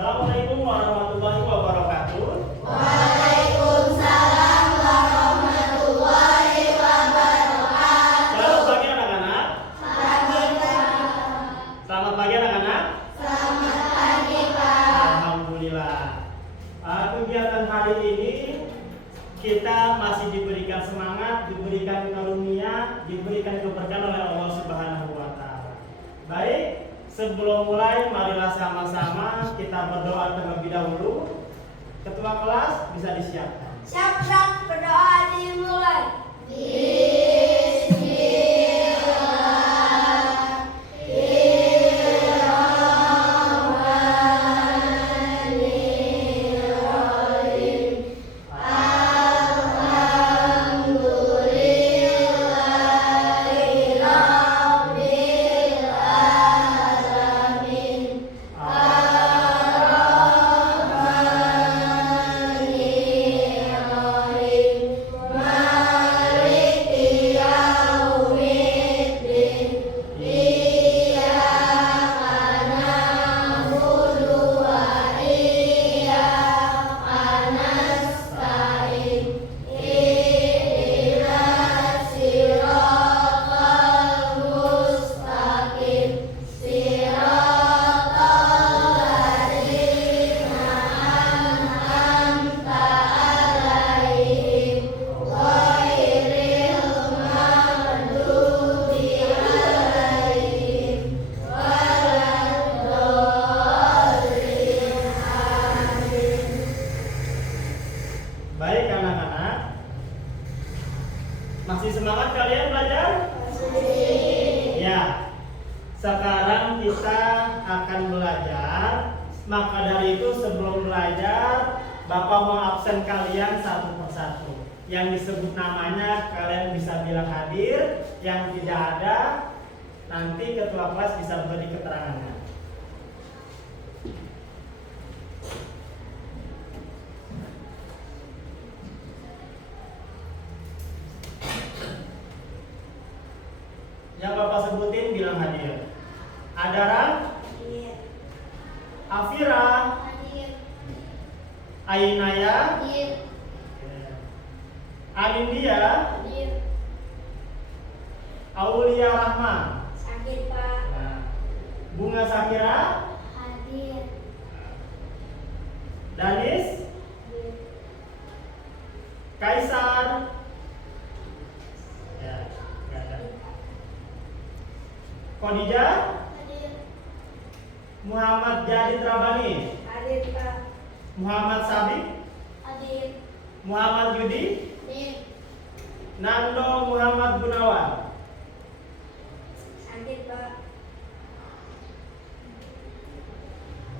Assalamualaikum warahmatullahi wabarakatuh. Waalaikumsalam warahmatullahi wabarakatuh. Selamat pagi anak-anak. Selamat pagi anak-anak. Selamat pagi Pak. Alhamdulillah. Kegiatan hari ini kita masih diberikan semangat, diberikan karunia, diberikan keberkahan oleh Allah Subhanahu wa taala. Baik, sebelum mulai marilah sama-sama kita berdoa terlebih dahulu. Ketua kelas bisa disiapkan. Siap-siap berdoa dimulai. Baik anak-anak, masih semangat kalian belajar? Ya, sekarang kita akan belajar. Maka dari itu sebelum belajar, Bapak mau absen kalian satu persatu. Yang disebut namanya kalian bisa bilang hadir, yang tidak ada nanti ketua kelas bisa beri keterangannya. Yang Bapak sebutin bilang hadir. Adara, Afira, Ainaya, Anindia, Aulia Rahma, Sakit Pak. Bunga Sakira, Hadir. Danis, Kaisar, ya, nggak ada. Khadijah, Hadir. Muhammad Jadid Rabani, Hadir Pak. Muhammad Sabik, Hadir. Muhammad Yudi, Hadir. Nando Muhammad Gunawan, Sakit Pak.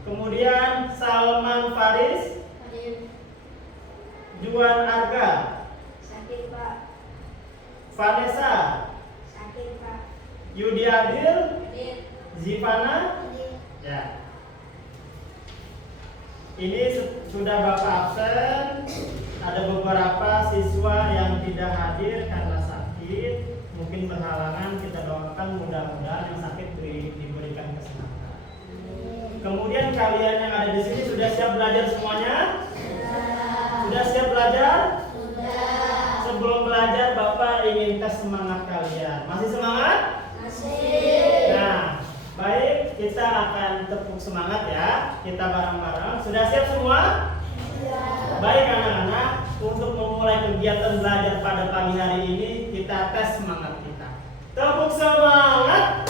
kemudian Salman Faris, Hadir. Juan Arga, Sakit Pak. Vanessa, Sakit Pak. Yudi Adil, Hadir. Zivana, Hadir. ya. Ini sudah Bapak absen. Ada beberapa siswa yang tidak hadir karena sakit, mungkin berhalangan. Kita doakan mudah-mudahan yang sakit diberikan kesenangan. Kemudian kalian yang ada di sini sudah siap belajar semuanya? Sudah siap belajar? Sudah. Sebelum belajar Bapak ingin tes semangat kalian. Masih semangat? Masih. Nah, baik, kita akan tepuk semangat ya. Kita bareng-bareng. Sudah siap semua? Baik anak-anak, untuk memulai kegiatan belajar pada pagi hari ini, kita tes semangat kita. Tepuk semangat.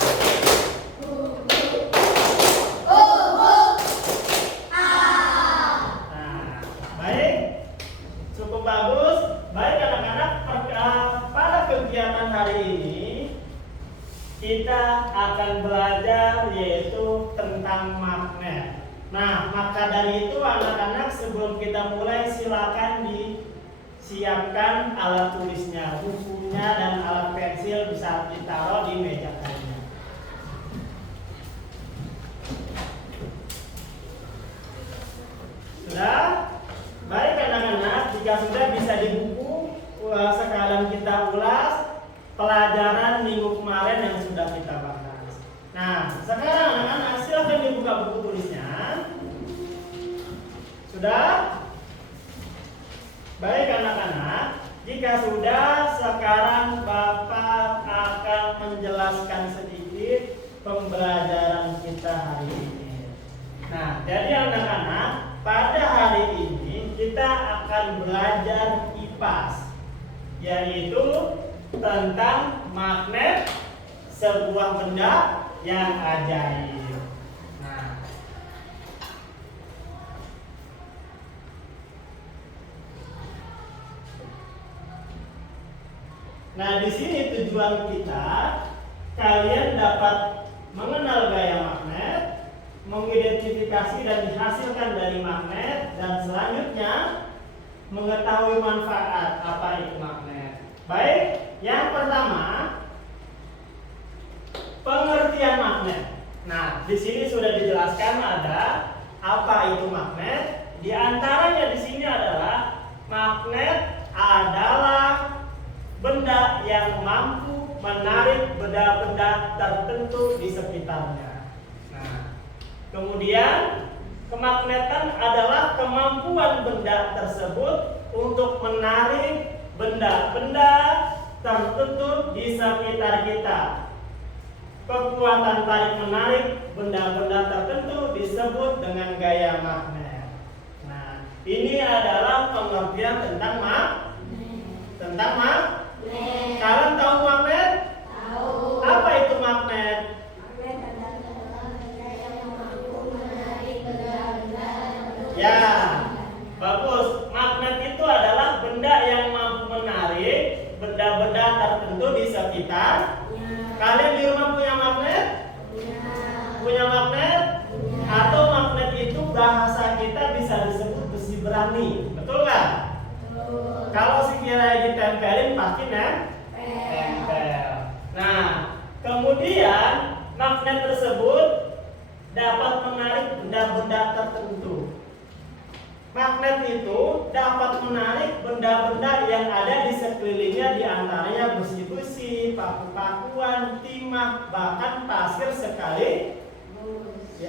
Nah, baik, cukup bagus. Baik anak-anak, pada kegiatan hari ini kita akan belajar yaitu tentang magnet. Nah, maka dari itu anak-anak sebelum kita mulai silakan disiapkan alat tulisnya, bukunya dan alat pensil bisa ditaruh di meja kalian. Sudah? Baik anak-anak, jika sudah bisa di buku, sekalian kita ulas pelajaran minggu kemarin yang sudah kita bahas. Nah, sekarang anak-anak silakan dibuka buku tulisnya. Sudah? Baik anak-anak, jika sudah, sekarang Bapak akan menjelaskan sedikit pembelajaran kita hari ini. Nah, jadi anak-anak, pada hari ini kita akan belajar IPAS, yaitu tentang magnet, sebuah benda yang ajaib. Nah, di sini tujuan kita, kalian dapat mengenal gaya magnet, mengidentifikasi dan dihasilkan dari magnet, dan selanjutnya mengetahui manfaat apa itu magnet. Baik, yang pertama, pengertian magnet. Nah, di sini sudah dijelaskan ada apa itu magnet. Di antaranya di sini adalah magnet adalah benda yang mampu menarik benda-benda tertentu di sekitarnya. Nah, kemudian kemagnetan adalah kemampuan benda tersebut untuk menarik benda-benda tertentu di sekitar kita. Kekuatan tarik menarik benda-benda tertentu disebut dengan gaya magnet. Nah, ini adalah pengertian tentang magnet. Kalian tahu magnet? Tahu. Apa itu magnet? Magnet adalah benda yang mampu menarik benda-benda tertentu. Ya, bagus. Magnet itu adalah benda yang mampu menarik benda-benda tertentu di sekitar. Kalian di rumah punya magnet? Punya magnet? Atau magnet itu bahasa kita bisa disebut besi berani, betul nggak? Kalau sekiranya ditempelin pasti nempel. Nah, kemudian magnet tersebut dapat menarik benda-benda tertentu. Magnet itu dapat menarik benda-benda yang ada di sekelilingnya, di antaranya besi-besi, paku-pakuan, timah, bahkan pasir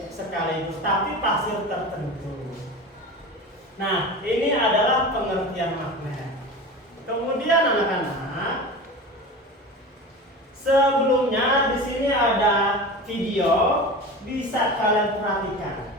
sekaligus, tapi pasir tertentu. Nah, ini adalah pengertian magnet. Kemudian anak-anak, sebelumnya di sini ada video, bisa kalian perhatikan.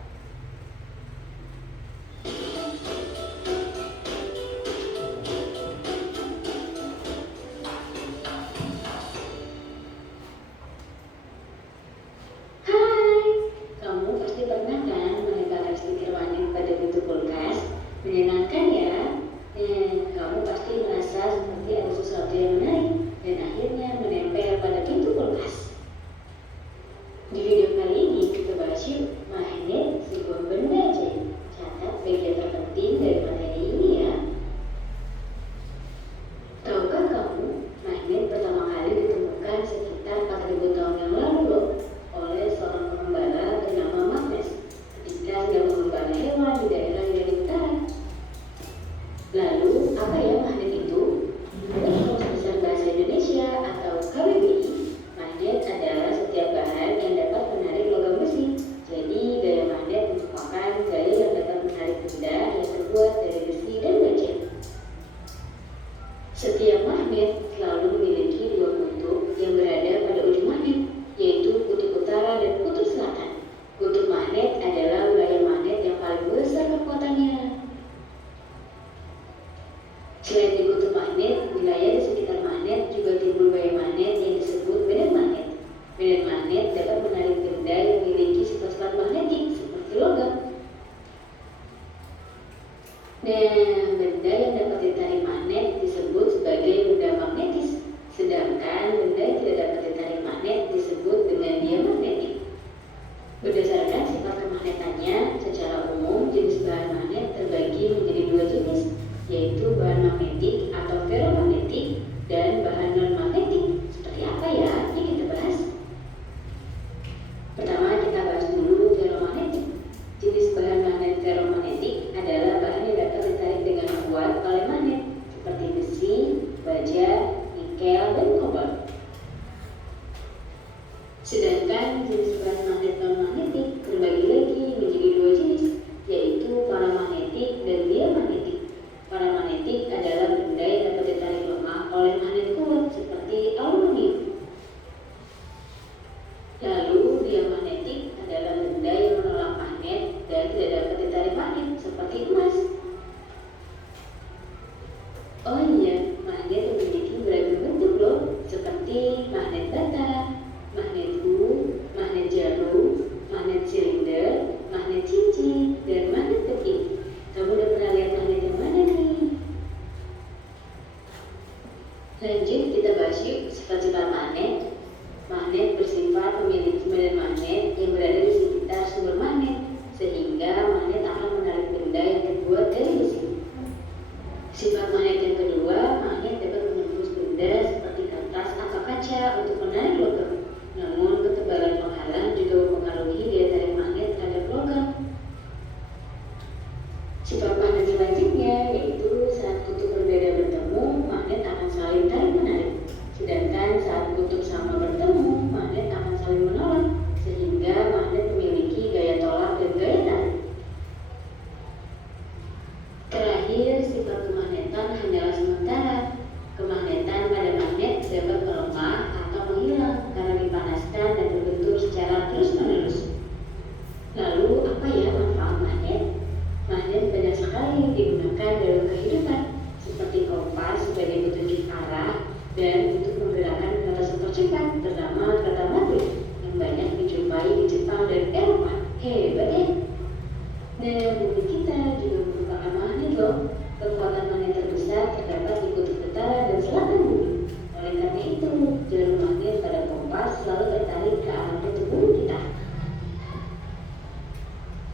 Menyenangkan ya? Kamu pasti merasa seperti ada sesuatu yang menarik dan akhirnya menempel pada pintu kulkas. Di video kali ini kita bahas yuk magnet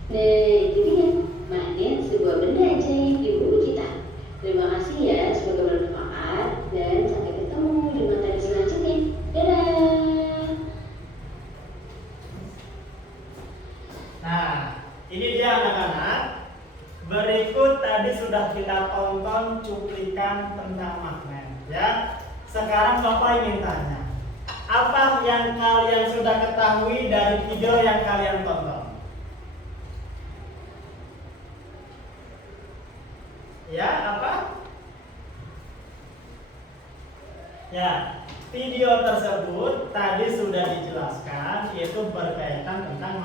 Nah, itu dia. Magnet sebuah benda ajaib di bumi kita. Terima kasih ya, semoga bermanfaat dan sampai ketemu di materi selanjutnya. Dadah. Nah, ini dia anak-anak. Berikut tadi sudah kita tonton cuplikan tentang magnet, ya. Sekarang Bapak ingin tanya, apa yang kalian sudah ketahui dari video yang kalian tonton? Ya, apa? Ya, video tersebut tadi sudah dijelaskan, yaitu berkaitan tentang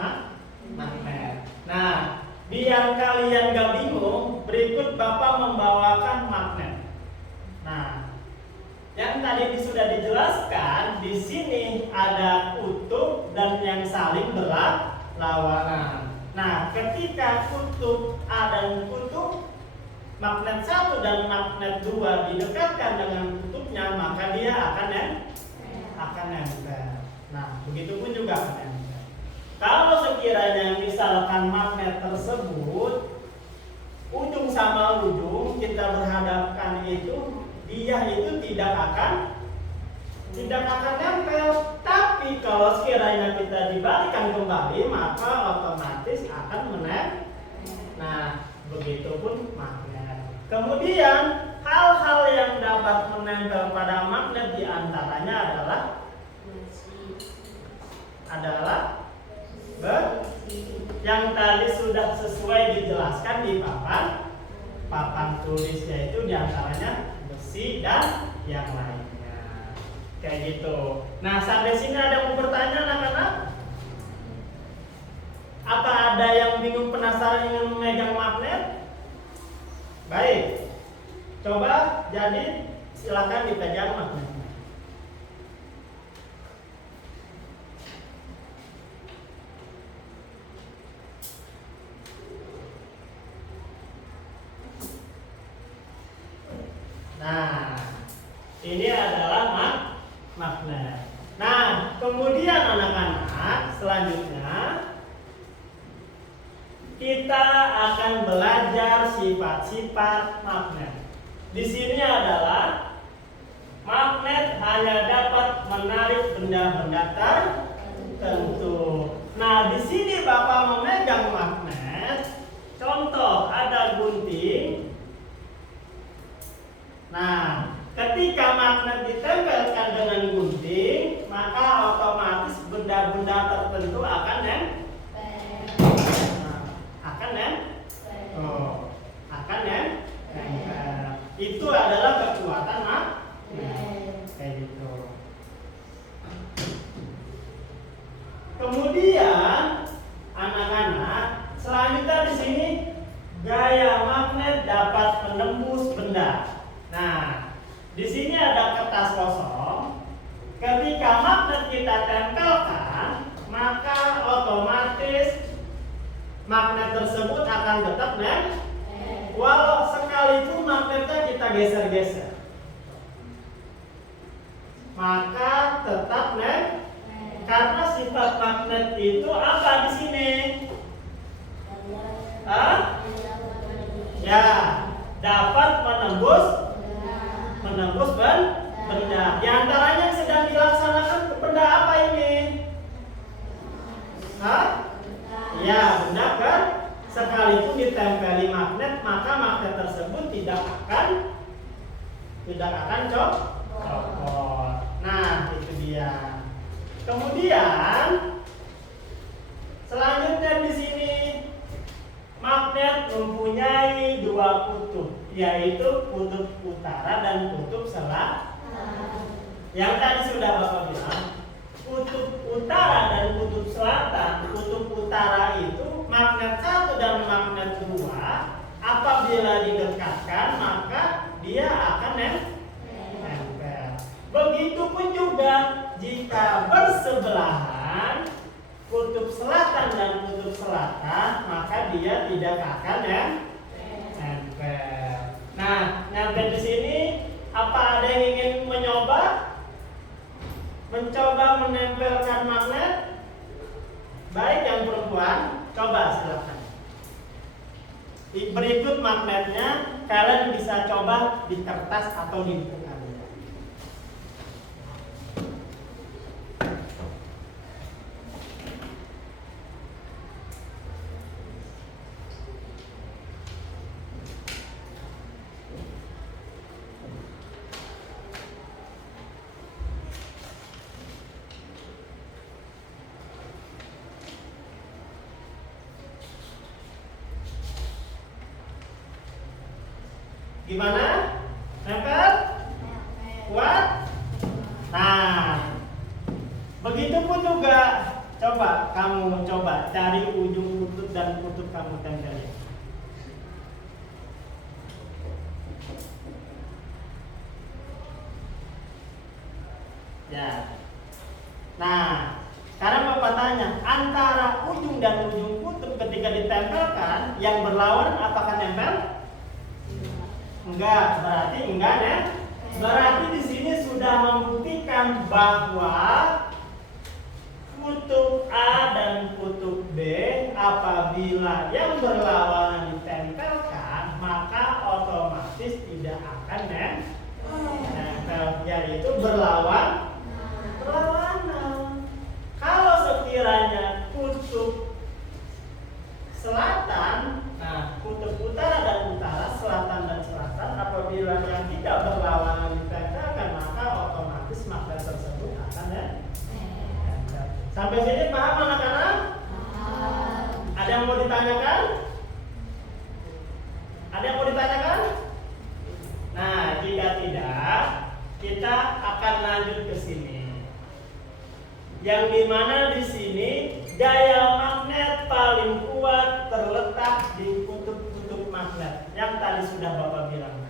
magnet. Nah, biar kalian gak bingung, berikut Bapak membawakan magnet. Nah, yang tadi sudah dijelaskan, di sini ada kutub dan yang saling berlawanan. Nah, ketika kutub A dan kutub magnet 1 dan magnet 2 didekatkan dengan kutubnya, maka dia akan nempel. Nah, begitupun juga akan nempel. Kalau sekiranya misalkan magnet tersebut ujung sama ujung kita berhadapkan itu, dia itu tidak akan nempel. Tapi kalau sekiranya kita dibalikkan kembali, maka otomatis akan menempel. Nah, begitupun magnet. Kemudian hal-hal yang dapat menempel pada magnet diantaranya adalah yang tadi sudah sesuai dijelaskan di papan tulis, yaitu diantaranya besi dan yang lainnya. Kayak gitu. Nah, sampai sini ada yang mau bertanya anak-anak? Apa ada yang bingung, penasaran ingin memegang magnet? Baik. Coba jadi silakan dipegang magnet. Nah, ini adalah magnet. Nah, kemudian anak-anak, selanjutnya kita akan belajar sifat-sifat magnet. Di sini adalah magnet hanya dapat menarik benda-benda tertentu. Nah, di sini Bapak memegang magnet. Contoh, ada gunting. Nah, ketika magnet ditempelkan dengan gunting, maka otomatis benda-benda tertentu akan nempel. Itu adalah kekuatan magnet. Kayak gitu. Kemudian anak-anak, selanjutnya di sini gaya magnet dapat menembus benda. Nah, di sini ada kertas kosong. Ketika magnet kita tempelkan, maka otomatis magnet tersebut akan tetap nempel. Walau sekalipun magnetnya kita geser-geser, maka tetap nempel. Karena sifat magnet itu apa di sini? Ya, dapat menembus benda. Di antaranya yang sedang dilaksanakan benda apa ini? Ya, benda kan? Sekalipun ditempeli magnet, maka magnet tersebut tidak akan copot. Nah, itu dia. Kemudian selanjutnya di sini magnet mempunyai dua kutub, yaitu kutub utara dan kutub selatan. Yang tadi sudah Bapak bilang, kutub utara dan kutub selatan. Kutub utara itu magnet 1 dan magnet 2 apabila didekatkan maka dia akan nempel. Begitupun juga jika bersebelahan kutub selatan dan kutub selatan, maka dia tidak akan nempel. Nah, nempel di sini, apa ada yang ingin mencoba menempelkan magnet? Baik, yang perempuan, coba silakan. Berikut magnetnya, kalian bisa coba di kertas atau di buku kalian. Gimana? Nempel? Kuat? Nah, begitupun juga coba kamu cari ujung kutub dan kutub kamu tempelin. Ya. Nah, sekarang Bapak tanya, antara ujung dan ujung kutub ketika ditempelkan, yang berlawanan apakah nempel? Enggak, berarti enggak ya. Berarti di sini sudah membuktikan bahwa kutub A dan kutub B apabila yang berlawanan ditempelkan, maka otomatis tidak akan nempel, yaitu berlawanan. Kalau sekiranya kutub selatan, nah kutub utara dan utara, selatan dan selatan, apabila yang tidak berlawanan ditempelkan, maka otomatis magnet tersebut akan nempel. Sampai sini paham anak-anak? Ada yang mau ditanyakan? Ada yang mau ditanyakan? Nah, jika tidak, kita akan lanjut ke sini. Yang dimana di sini daya magnet paling kuat terletak di kutub-kutub magnet yang tadi sudah Bapak bilang.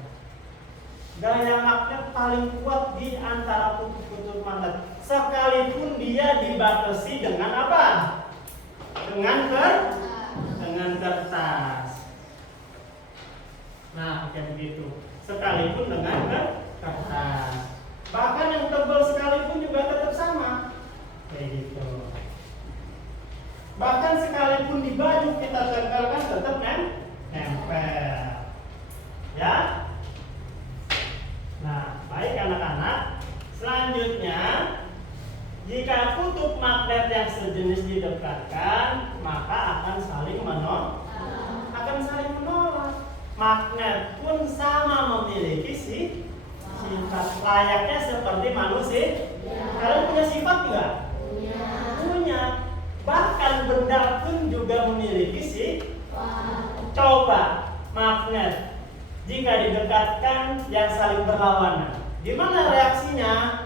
Daya magnet paling kuat di antara kutub-kutub magnet, sekalipun dia dibatasi dengan apa? Dengan kertas. Nah, kayak begitu. Sekalipun dengan kertas. Bahkan yang tebal sekalipun juga tetap sama. Kayak gitu. Bahkan sekalipun di baju kita tempelkan tetap nempel. Ya. Nah, baik anak-anak. Selanjutnya, jika kutub magnet yang sejenis didekatkan, maka akan saling menolak. Magnet pun sama memiliki sifat layaknya seperti manusia. Kalian punya sifat juga? Punya. Bahkan benda pun juga memiliki Coba magnet jika didekatkan yang saling berlawanan, gimana reaksinya?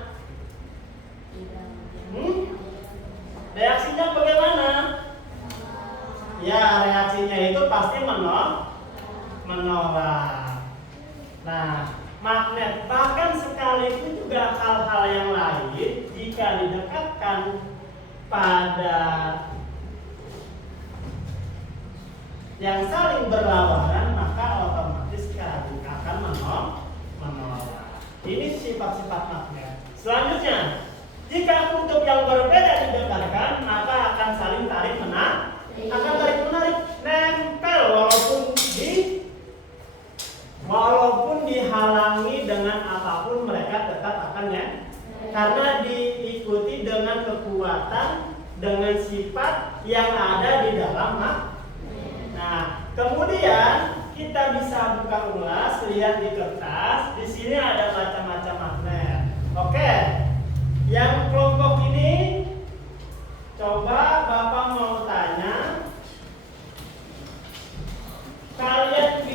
Reaksinya bagaimana? Ya, reaksinya itu pasti menolak. Nah, magnet bahkan sekalipun juga hal-hal yang lain jika didekatkan pada yang saling berlawanan, maka otomatis akan menolak. Ini sifat-sifat magnet. Selanjutnya, jika kutub yang berbeda didekatkan, maka akan saling tarik menarik, nempel walaupun dihalangi dengan apapun, mereka tetap akan karena diikuti dengan kekuatan, dengan sifat yang ada di dalam magnet. Nah, kemudian kita bisa buka ulas, lihat di kertas. Di sini ada macam-macam magnet. Oke, yang kelompok ini, coba Bapak mau tanya, kalian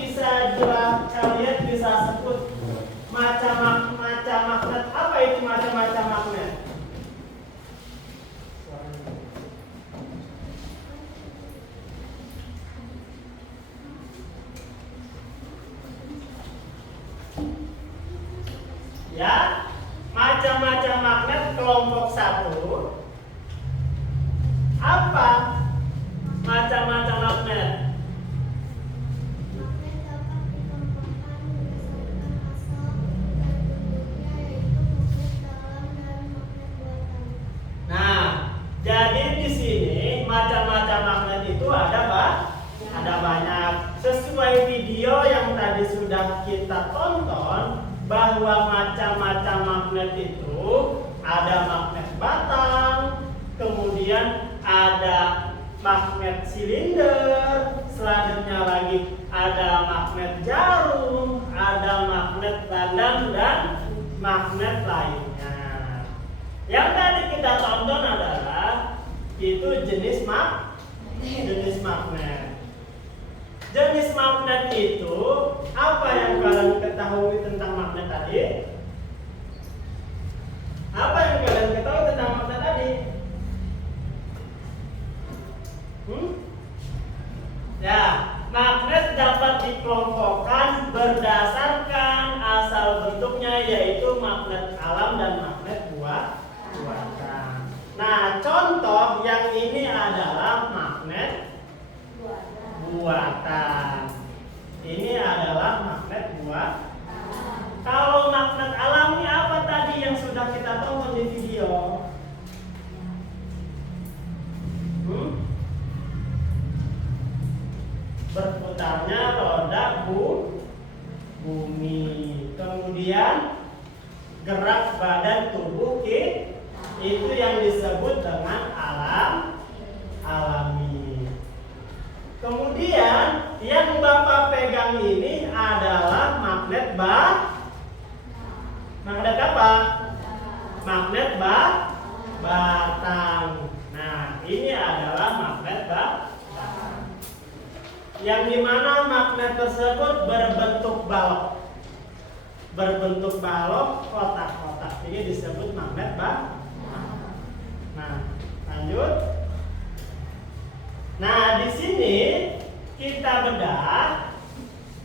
bisa sebut macam-macam magnet. Apa itu macam-macam magnet? kita tonton bahwa macam-macam magnet itu ada magnet batang, kemudian ada magnet silinder, selanjutnya lagi ada magnet jarum, ada magnet randang dan magnet lainnya. Yang tadi kita tonton adalah itu jenis magnet. Jenis magnet itu apa yang kalian ketahui tentang magnet tadi? Apa yang kalian ketahui tentang magnet tadi? Ya, magnet dapat dikelompokkan berdasarkan asal bentuknya, yaitu magnet alam dan magnet buatan. Nah, contoh yang ini adalah magnet buatan. Ini adalah magnet buatan. Kalau magnet alami apa tadi yang sudah kita tonton di video? Berputarnya roda bumi, kemudian gerak badan tubuh itu yang disebut dengan alami. Kemudian yang Bapak pegang ini adalah magnet magnet apa? Magnet batang. Nah, ini adalah magnet batang. Yang dimana magnet tersebut berbentuk balok kotak-kotak. Ini disebut magnet batang. Nah, lanjut. Nah, di sini kita bedah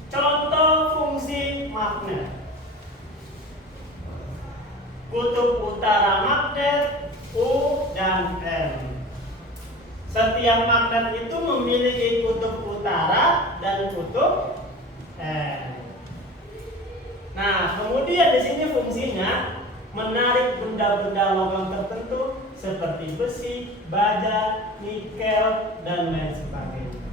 contoh fungsi magnet. Kutub utara magnet U dan M. Setiap magnet itu memiliki kutub utara dan kutub M. Nah, kemudian di sini fungsinya menarik benda-benda logam tertentu seperti besi, baja, nikel, dan lain sebagainya.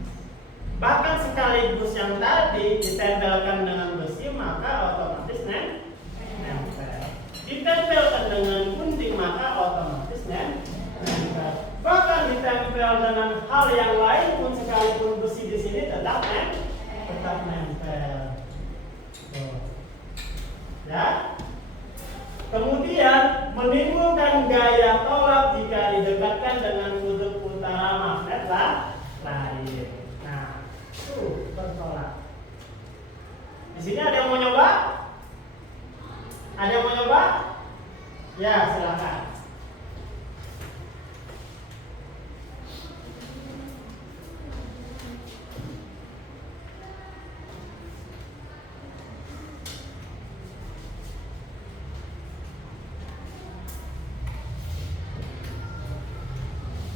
Bahkan sekaligus yang tadi ditempelkan dengan besi, maka otomatis nempel. Ditempelkan dengan gunting, maka otomatis nempel. Bahkan ditempel dengan hal yang lain pun, sekalipun besi di sini tetap nempel. Ya. Kemudian menimbulkan gaya tolak jika didekatkan dengan kutub utara magnet lain. Nah, itu bertolak. Di sini ada yang mau nyoba? Ada yang mau nyoba? Ya, silakan.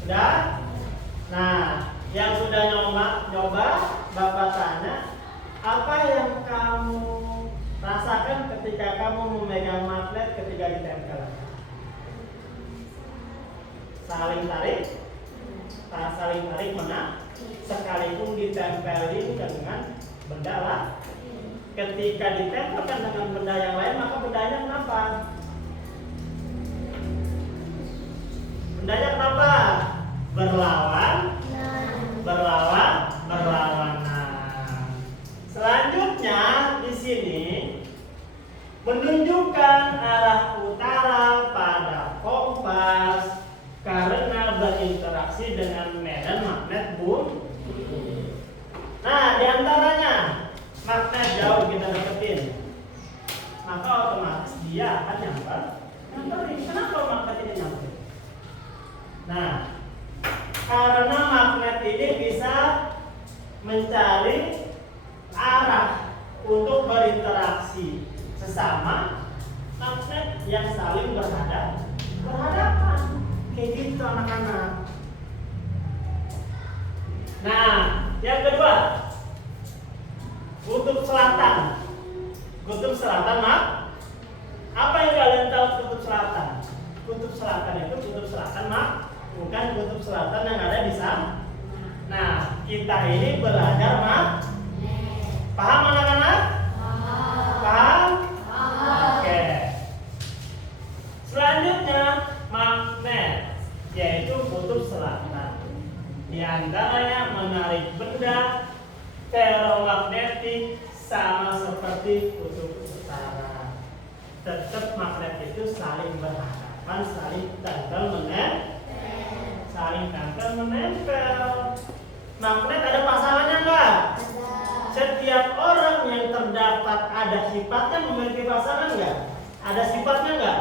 Sudah? Nah, yang sudah nyoba, Bapak tanya, apa yang kamu rasakan ketika kamu memegang magnet ketika ditempel? Saling tarik mana? Sekalipun ditempelin dengan benda lah. Ketika ditempelkan dengan benda yang lain, maka bendanya kenapa? Bendanya kenapa? Berlawanan. Selanjutnya di sini menunjukkan arah utara pada kompas karena berinteraksi dengan medan magnet bumi. Nah, diantaranya magnet jauh kita deketin, maka otomatis dia akan nyamperin. Kenapa magnet ini nyamperin? Nah, karena magnet ini bisa mencari arah untuk berinteraksi sesama magnet yang saling berhadapan. Kayak gitu anak-anak. Nah, yang kedua, kutub selatan. Kutub selatan, apa yang kalian tahu kutub selatan? Kutub selatan itu kutub selatan, bukan kutub selatan yang ada di sana. Nah, kita ini belajar paham anak-anak? antaranya menarik benda, ferromagnetik, sama seperti kutub utara. Tetap magnet itu saling berhadapan, saling tempel menempel. Magnet ada pasangannya enggak? Setiap orang yang terdapat ada sifatnya memiliki pasangan enggak? Ada sifatnya enggak?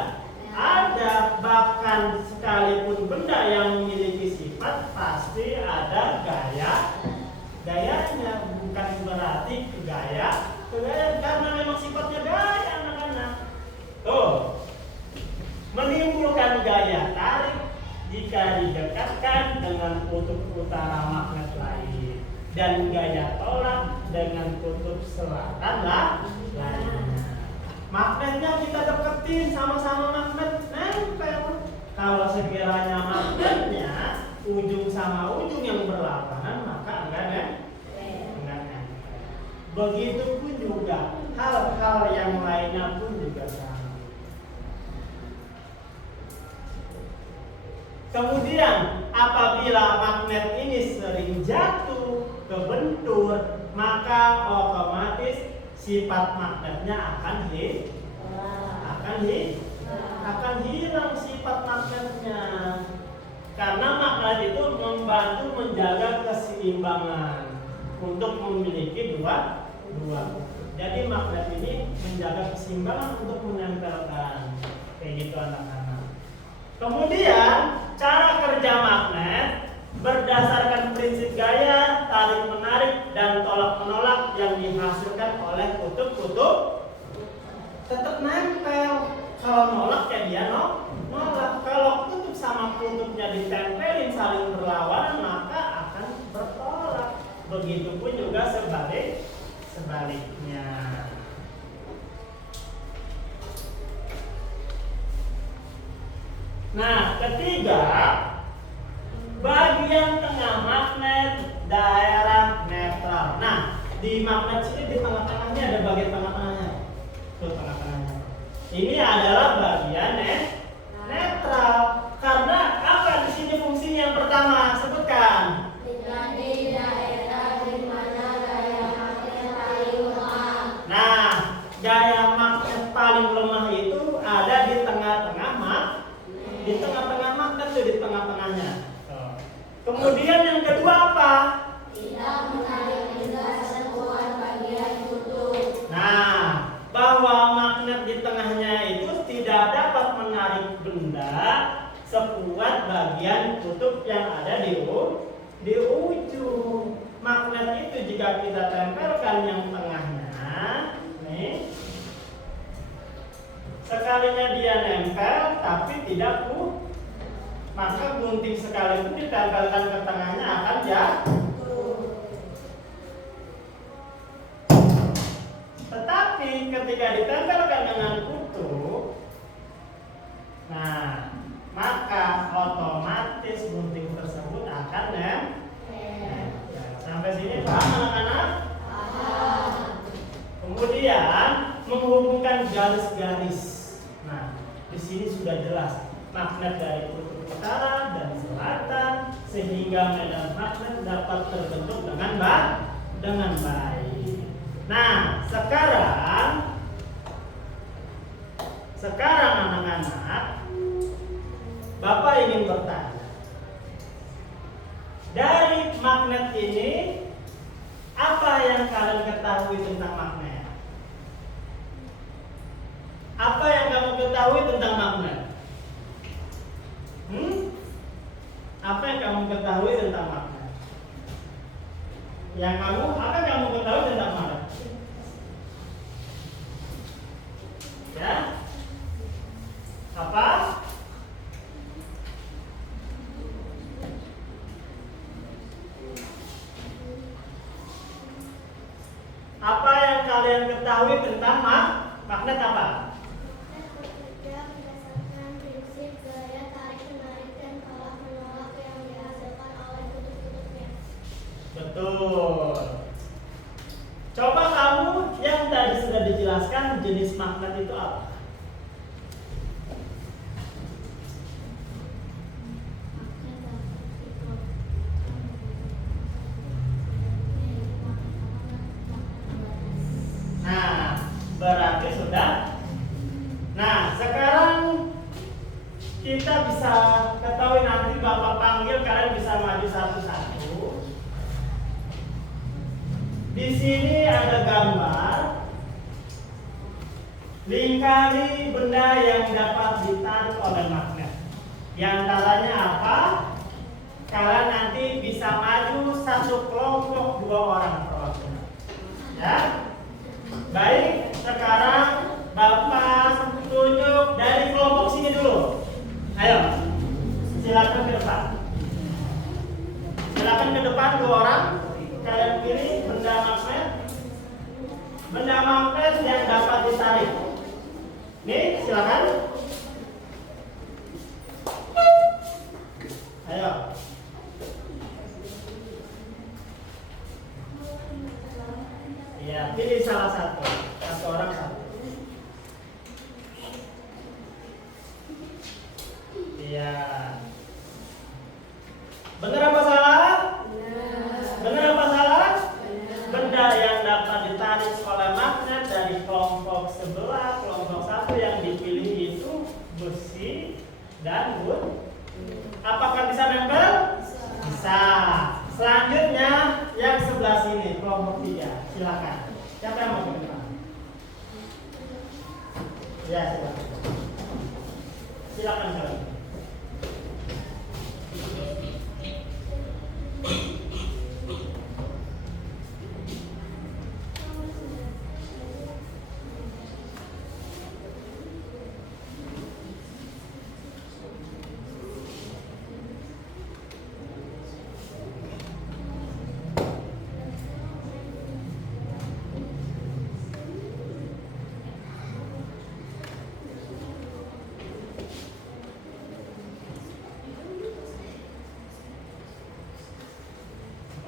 Ada. Bahkan sekalipun benda yang memiliki sifat pasti ada gayanya. Bukan berarti gaya karena memang sifatnya gaya anak-anak. Tuh, menimbulkan gaya tarik jika didekatkan dengan kutub utara magnet lain, dan gaya tolak dengan kutub selatan lainnya. Magnetnya kita deketin, sama-sama magnet nempel. Kalau sekiranya magnetnya ujung sama ujung yang berlawanan, maka enggak nempel. Begitupun juga hal-hal yang lainnya pun juga sama. Kemudian apabila magnet ini sering jatuh, kebentur, maka otomatis sifat magnetnya akan hilang sifat magnetnya. Karena magnet itu membantu menjaga keseimbangan untuk memiliki dua. Jadi magnet ini menjaga keseimbangan untuk menempelkan. Kayak gitu anak-anak. Kemudian cara kerja magnet berdasarkan prinsip gaya, tarik menarik, dan tolak menolak yang dihasilkan oleh kutub-kutub tetap nempel. Kalau nolak ya dia nolak. Kalau kutub sama kutubnya ditempelin saling berlawanan, maka akan bertolak. Begitupun juga sebaliknya. Nah, ketiga, bagian tengah magnet daerah netral. Nah, di magnet sini di tengah-tengahnya ada bagian tengah-tengahnya. Tuh tengah-tengahnya. Ini adalah bagian netral. Karena apa di sini fungsinya yang pertama? Sebutkan. Menjadi daerah di mana gaya magnet paling lemah. Nah, gaya magnet paling lemah itu ada di tengah-tengah di tengah-tengah magnet tuh, di tengah-tengahnya. Kemudian yang kedua apa? Tidak menarik benda sekuat bagian kutub. Nah, bahwa magnet di tengahnya itu tidak dapat menarik benda sekuat bagian kutub yang ada di ujung. Magnet itu jika kita tempelkan yang tengahnya, nih, sekalinya dia nempel tapi tidak maka gunting sekalipun ditempelkan ke tengahnya akan jatuh. Tetapi ketika ditempelkan dengan kutub, nah, maka otomatis gunting tersebut akan nempel. Sampai sini paham anak-anak? Paham. Kemudian menghubungkan garis-garis. Nah, di sini sudah jelas magnet dari kutub utara dan selatan, sehingga medan magnet dapat terbentuk dengan baik. Nah, sekarang anak-anak, Bapak ingin bertanya, dari magnet ini apa yang kalian ketahui tentang magnet? Apa yang kamu ketahui tentang magnet? Apa yang kamu ketahui tentang magnet? Apa yang kamu ketahui tentang magnet? Ya? Apa? Apa yang kalian ketahui tentang magnet apa? Bekerja berdasarkan prinsip gaya tarik menarik dan tolak menolak yang dihasilkan oleh kutub-kutubnya. Betul. Coba kamu yang tadi sudah dijelaskan jenis magnet itu apa? Di sini ada gambar lingkari benda yang dapat ditarik oleh magnet. Di antaranya apa? Kalian nanti bisa maju satu kelompok 2 orang perwakilan. Ya. Baik, sekarang Bapak tunjuk dari kelompok sini dulu. Ayo, silakan ke depan. Silakan ke depan 2 orang. Kalian pilih benda magnet. Benda magnet yang dapat ditarik. Nih, silakan. Ayo. Ya, pilih salah satu. Satu orang satu. Iya. Benar apa salah? Benar apa salah? Benda yang dapat ditarik oleh magnet dari kelompok sebelah, kelompok satu yang dipilih itu besi dan wood. Apakah bisa nempel? Bisa. Selanjutnya yang sebelah sini, kelompok 3. Silakan. Siapa yang mau ke depan? Ya, silakan. Silakan silakan.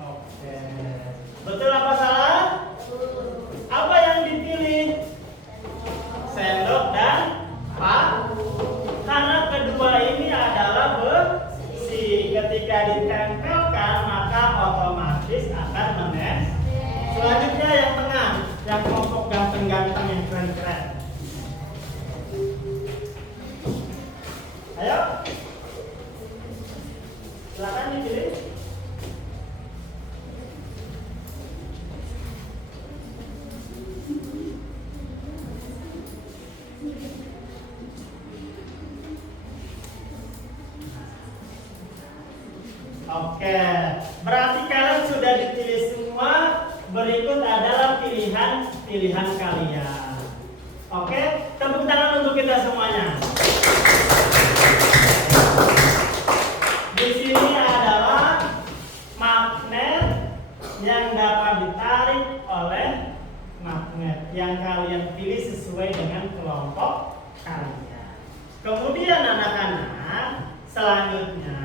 Oke. Betul apa salah? Apa yang dipilih? Sendok dan palu. Karena kedua ini adalah besi. Ketika ditempelkan maka otomatis akan menempel. Selanjutnya yang tengah, yang kelompok ganteng-ganteng yang keren-keren. Ayo. Silakan dipilih. Oke, berarti kalian sudah dipilih semua. Berikut adalah pilihan kalian. Oke, tepuk tangan untuk kita semuanya. Di sini adalah magnet yang dapat ditarik oleh magnet yang kalian pilih sesuai dengan kelompok kalian. Kemudian anak-anak, selanjutnya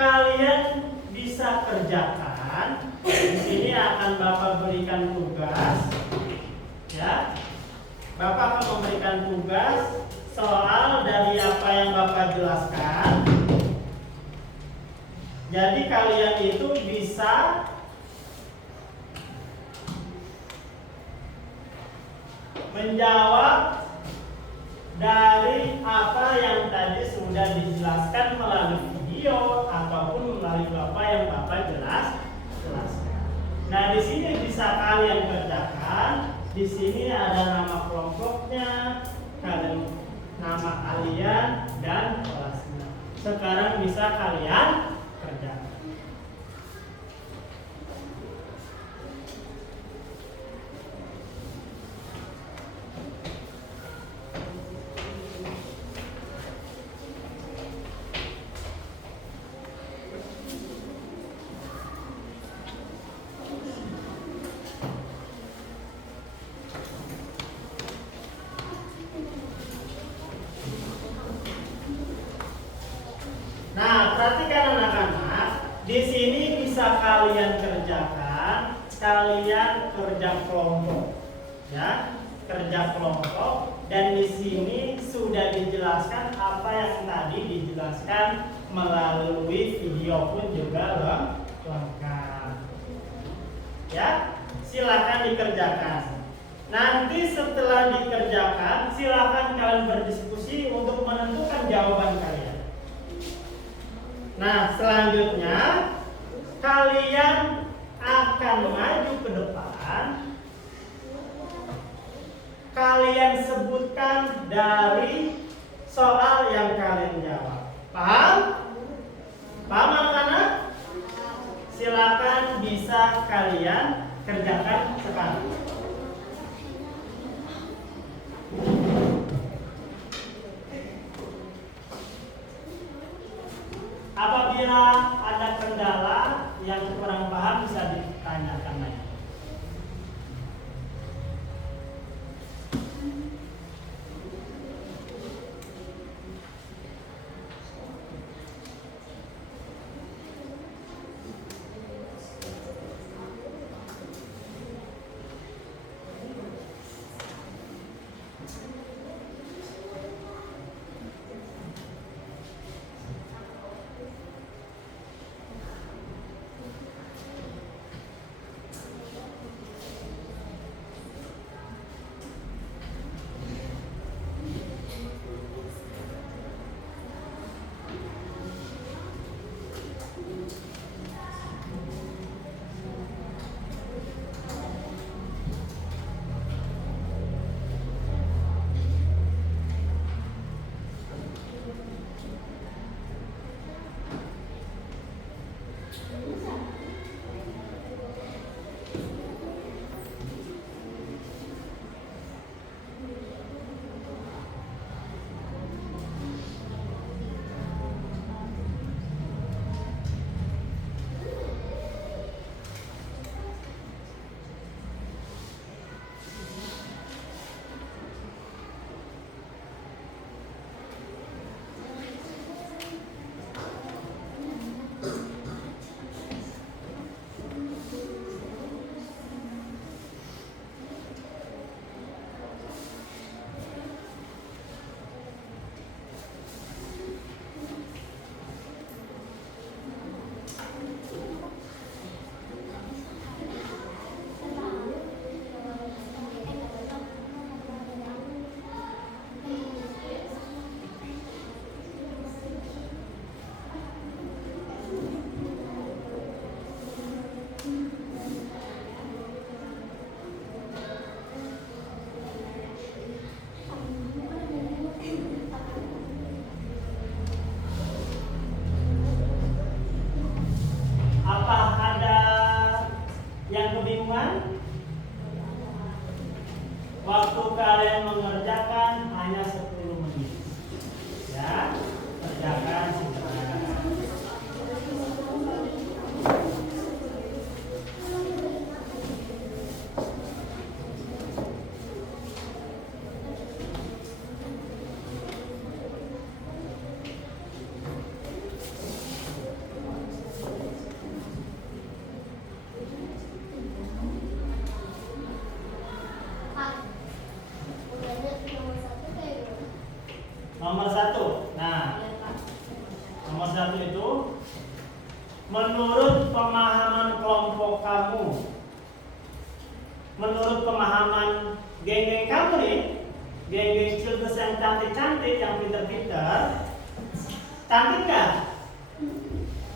kalian bisa kerjakan. Di sini akan Bapak berikan tugas. Ya. Bapak akan memberikan tugas soal dari apa yang Bapak jelaskan. Jadi kalian itu bisa menjawab dari apa yang tadi sudah dijelaskan melalui video ataupun melalui Bapak yang Bapak jelaskan. Nah, di sini bisa kalian kerjakan. Di sini ada nama kelompoknya, kalian nama kalian dan kelasnya. Sekarang bisa kalian kerjakan. Nah, perhatikan anak-anak, di sini bisa kalian kerjakan, kalian kerja kelompok, ya, kerja kelompok, dan di sini sudah dijelaskan apa yang tadi dijelaskan melalui video pun juga lengkap. Ya, silakan dikerjakan. Nanti setelah dikerjakan, silakan kalian berdiskusi untuk menentukan jawaban kalian. Nah, selanjutnya kalian akan maju ke depan. Kalian sebutkan dari soal yang kalian jawab. Paham? Paham anak-anak? Silakan bisa kalian kerjakan sekarang. Apabila ada kendala yang kurang paham bisa ditanyakan lagi. Waktu kalian mengerjakan hanya 10 menit. Ya, kerjakan segera. Nomor 1. Nah, nomor 1 itu menurut pemahaman kelompok kamu, menurut pemahaman geng-geng kamu nih, geng-geng children yang cantik-cantik, yang pinter-pinter, cantik nggak?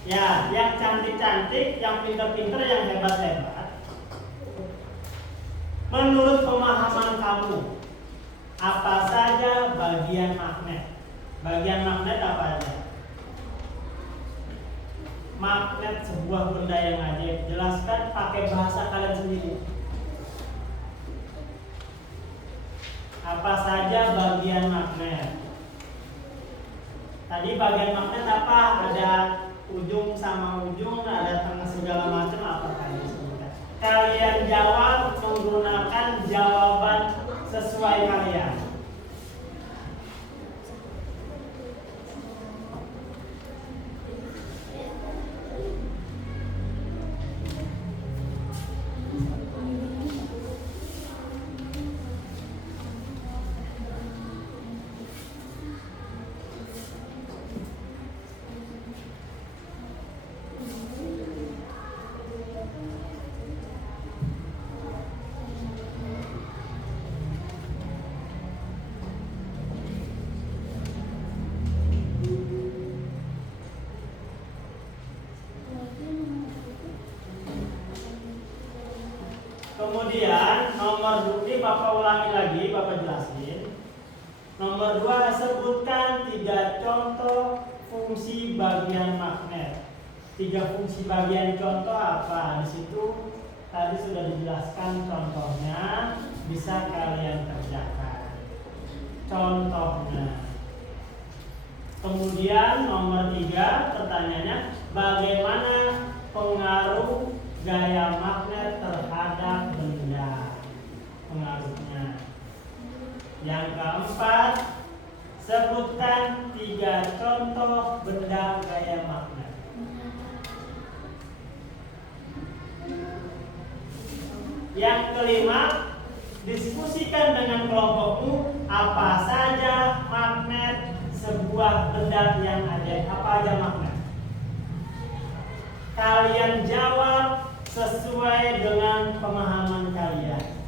Ya, yang cantik-cantik, yang pinter-pinter, yang hebat-hebat. Menurut pemahaman kamu, apa saja bagian magnet? Bagian magnet apa aja? Magnet sebuah benda yang ajaib. Jelaskan pakai bahasa kalian sendiri. Apa saja bagian magnet? Tadi bagian magnet apa? Ada ujung sama ujung, ada tengah segala macam, apa kalian sebutkan? Kalian jawab menggunakan jawaban sesuai kalian. Kemudian nomor 2 ini Bapak ulangi lagi, Bapak jelasin. Nomor 2, sebutkan 3 contoh fungsi bagian magnet. 3 fungsi bagian contoh apa? Di situ tadi sudah dijelaskan contohnya, bisa kalian kerjakan. Contohnya. Kemudian nomor 3 pertanyaannya, bagaimana pengaruh gaya magnet terhadap benda? Pengaruhnya. Yang keempat, sebutkan 3 contoh benda gaya magnet. Yang kelima, diskusikan dengan kelompokmu apa saja magnet sebuah benda yang ada. Apa aja magnet? Kalian jawab sesuai dengan pemahaman kalian.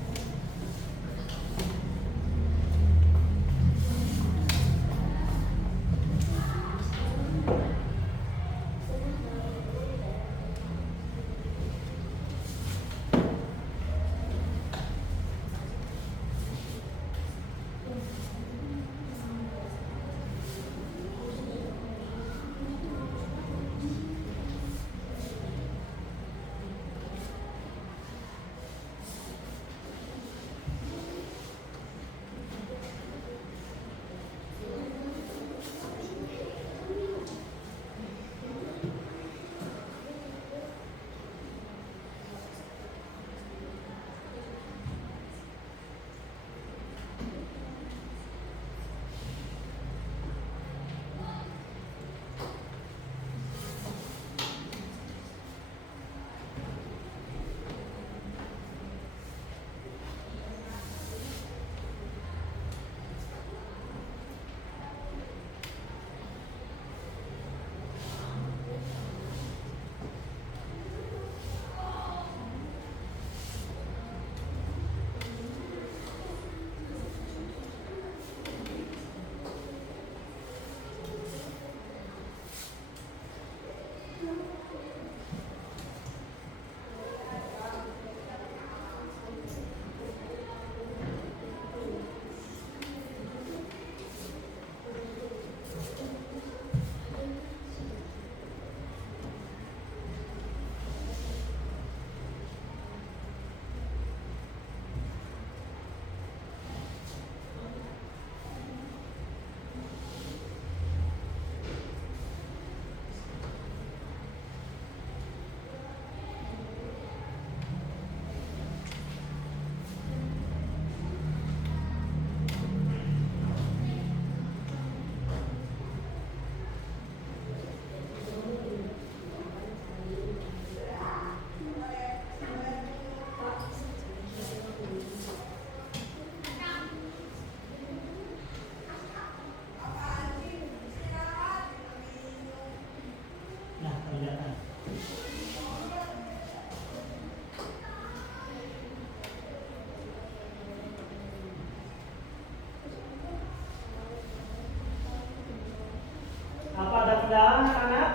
kendala anak-anak?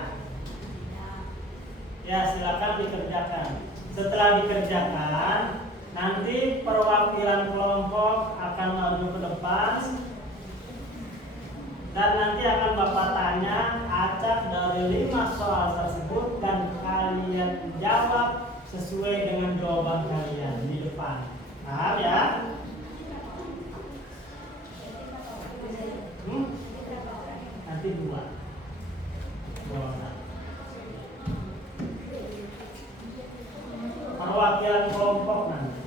Ya, silakan dikerjakan. Setelah dikerjakan, nanti perwakilan kelompok akan maju ke depan dan nanti akan Bapak tanya acak dari 5 soal tersebut dan kalian jawab sesuai dengan jawaban kalian di depan. Paham ya? Nanti 2. Perwakilan kelompok nanti.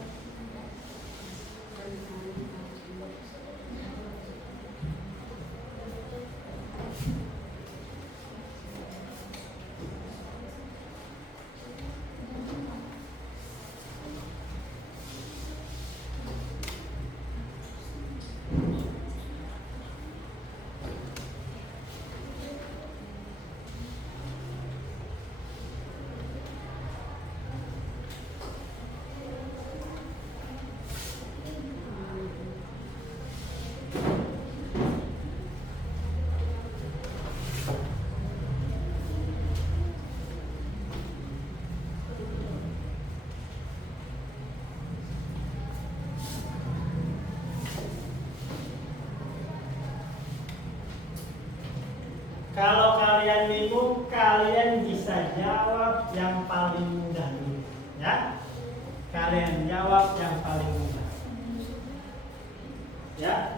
kalian bingung, kalian bisa jawab yang paling mudah dulu, ya. Kalian jawab yang paling mudah, ya.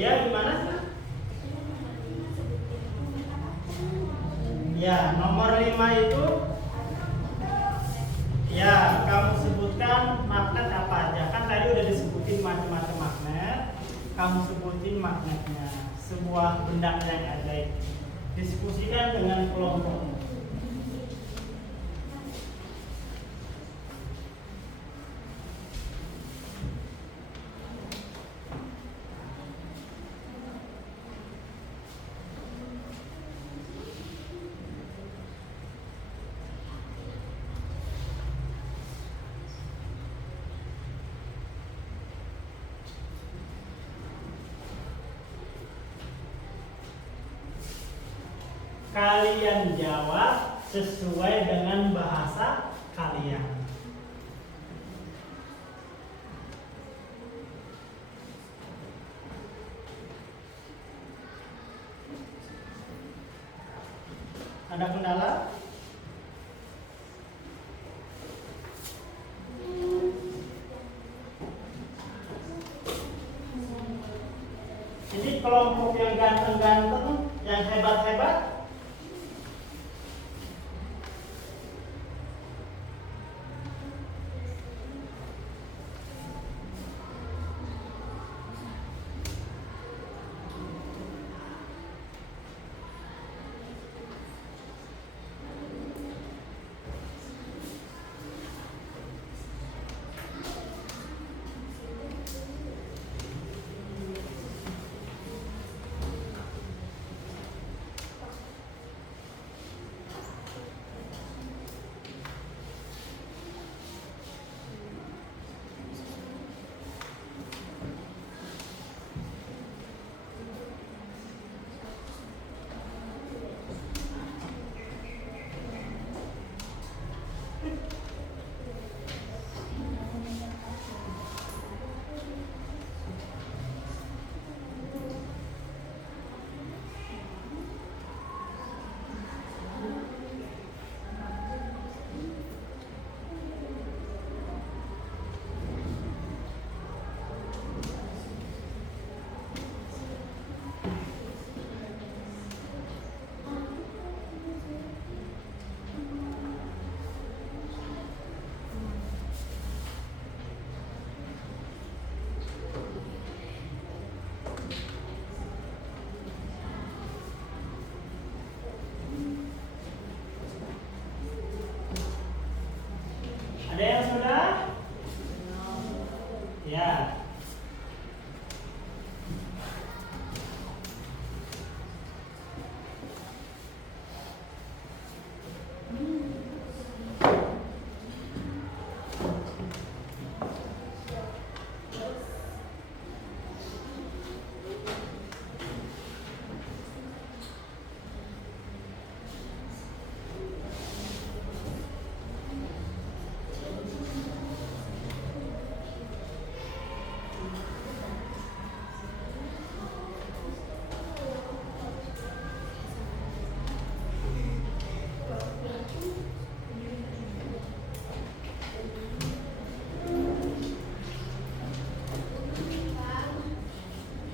Iya, gimana? Ya, nomor 5 itu ya, kamu sebutkan magnet apa aja. Kan tadi udah disebutin macam-macam magnet. Kamu sebutin magnetnya, sebuah benda yang ajaib. Diskusikan dengan kelompok. Kalian jawab sesuai dengan bahasa kalian. Ada kendala? Jadi kelompok yang ganteng-ganteng, yang hebat-hebat, ada yang sudah? Ya.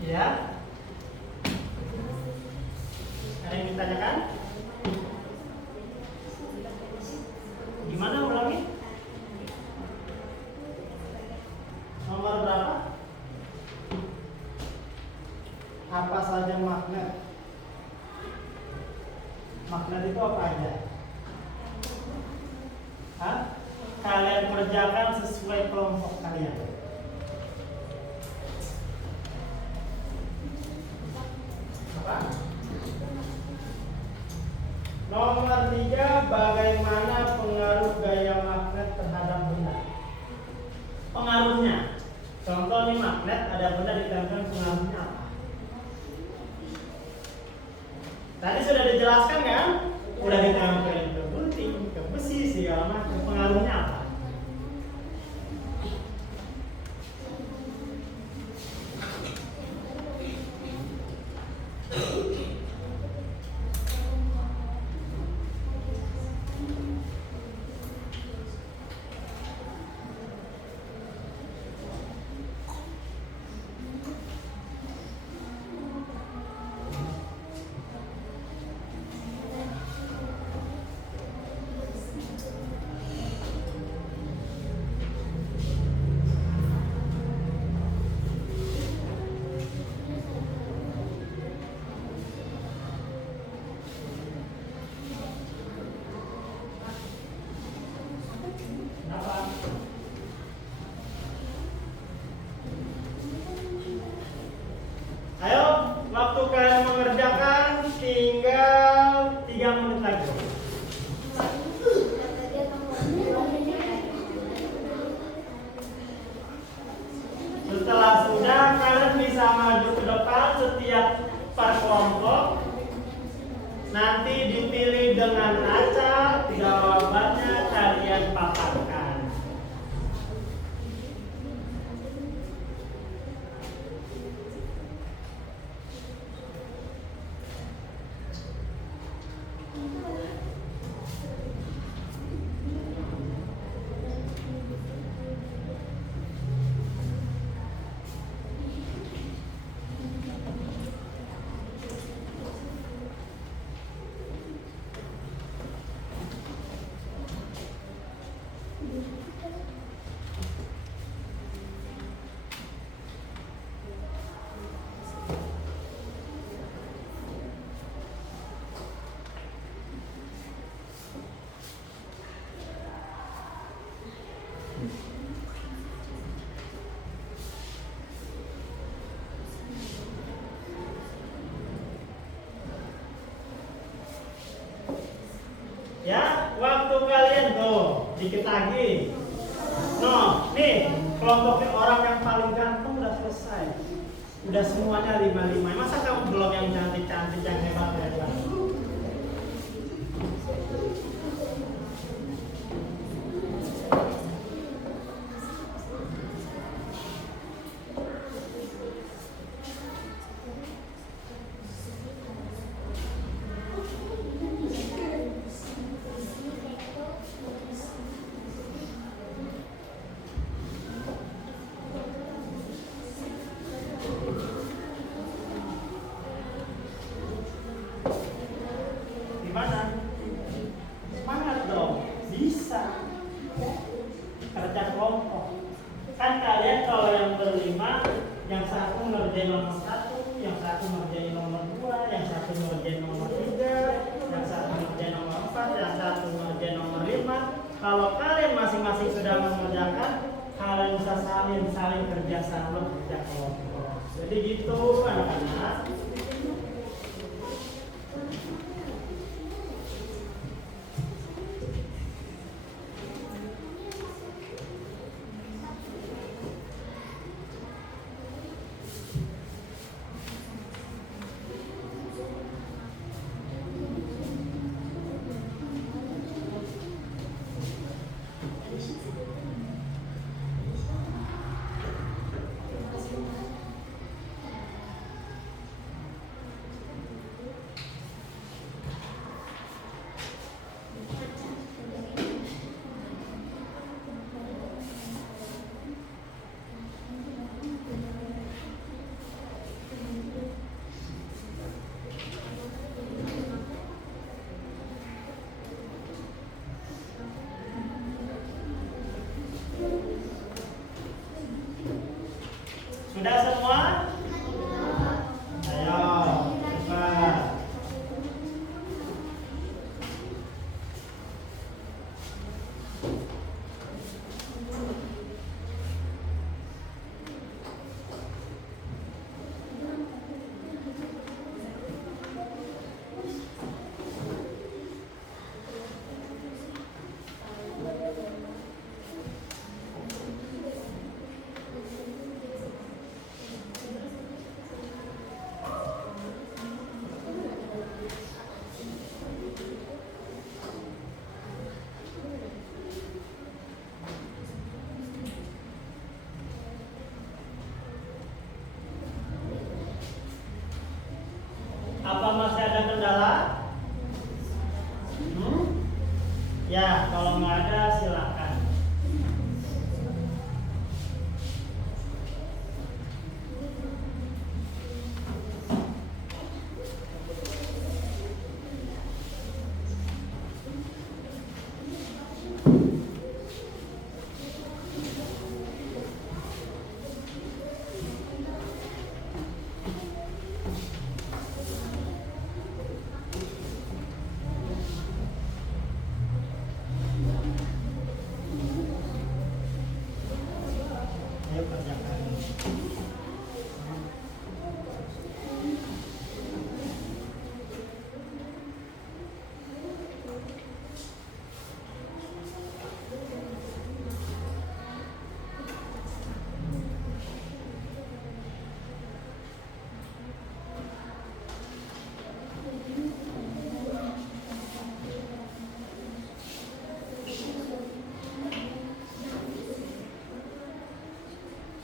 Ya. Ada yang ditanyakan? Gimana ulangi? Apa saja magnet? Magnet itu apa aja? Hah? Kalian kerjakan sesuai kelompok kalian. Apa? Nomor 3, bagaimana pengaruh gaya magnet terhadap benda? Pengaruhnya. Contoh nih magnet, ada benda ditempelkan, pengaruhnya apa? Tadi sudah dijelaskan kan? Udah ditempelin ke gunting, ke besi, segala macam. Pengaruhnya apa? Ayo, waktu kalian mengerjakan tinggal 3 menit lagi. Setelah sudah, kalian bisa maju ke depan setiap per kelompok. Nanti dipilih dengan acak, jawabannya kalian paparkan. Ya, waktu kalian tuh dikit lagi. No, nih kelompok orang yang paling ganteng udah selesai. Udah semuanya 5-5. Masa kamu belum yang cantik-cantik yang hebat-hebat? Gimana? Semangat dong, bisa. Kerja kelompok. Kan kalian kalau yang berlima, yang satu ngerjain nomor 1, yang satu ngerjain nomor 2, yang satu ngerjain nomor 3, yang satu ngerjain nomor 4, yang satu ngerjain nomor 5. Kalau kalian masing-masing sudah mengerjakan, kalian bisa saling kerja sama, kerja kelompok. Jadi gitu anak-anak. Apa masih ada kendala? Ya, kalau nggak ada silakan. Ayo kerjakan.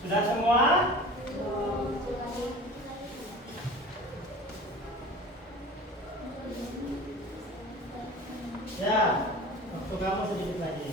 Sudah semua? Ya, waktu kamu sedikit lagi.